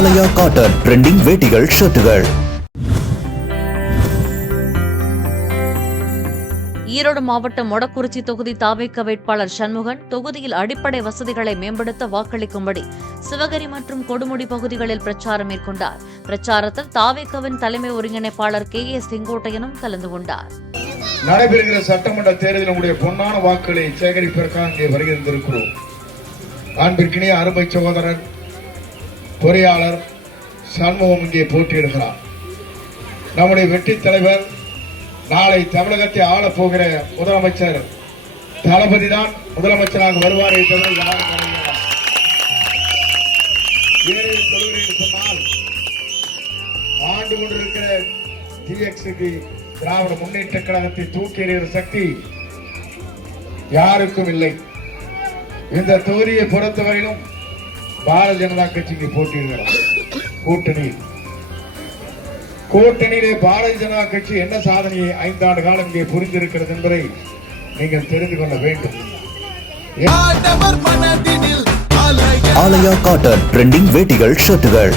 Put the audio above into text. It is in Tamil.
ஆலயா காட்டன் ட்ரெண்டிங் வேட்டிகள் ஷர்ட்டுகள். ஈரோடு மாவட்டம் மொடக்குறிச்சி தொகுதி தாவேக வேட்பாளர் சண்முகன் தொகுதியில் அடிப்படை வசதிகளை மேம்படுத்த வாக்களிக்கும்படி சிவகிரி மற்றும் கொடுமுடி பகுதிகளில் பிரச்சாரம் மேற்கொண்டார். பிரச்சாரத்தில் தாவேகவின் தலைமை ஒருங்கிணைப்பாளர் KA செங்கோட்டையனும் கலந்து கொண்டார். நடைபெறுகிற சட்டமன்ற தேர்தலில் உங்களுடைய பொன்னான வாக்குகளை சேகரிப்பதற்காக இங்கே வருகின்றிருக்கிறோம். அன்பிற்கினிய அருமை சகோதரர் பொறியாளர் சண்முகம் இங்கே போட்டியிடுகிறார். நம்முடைய வெற்றி தலைவர் நாளை தமிழகத்தை ஆளப்போகிற முதலமைச்சர் தளபதி தான் முதலமைச்சராக வருவாரே தவிர யாரும் சொன்னால் ஆண்டு கொண்டிருக்கிற TXக்கு திராவிட முன்னேற்ற கழகத்தை தூக்கி எறிகிற சக்தி யாருக்கும் இல்லை. இந்த தொகுதியை பொறுத்தவரையிலும் பாரதிய ஜனதா கட்சிக்கு போட்டியிடுகிறார். கூட்டணியிலே பாரதிய ஜனதா கட்சி என்ன சாதனையை 5 ஆண்டு காலம் இங்கே புரிந்திருக்கிறது என்பதை நீங்கள் தெரிந்து கொள்ள வேண்டும். ஆலயா காட்டன் ட்ரெண்டிங் வேட்டிகள் ஷர்ட்டுகள்.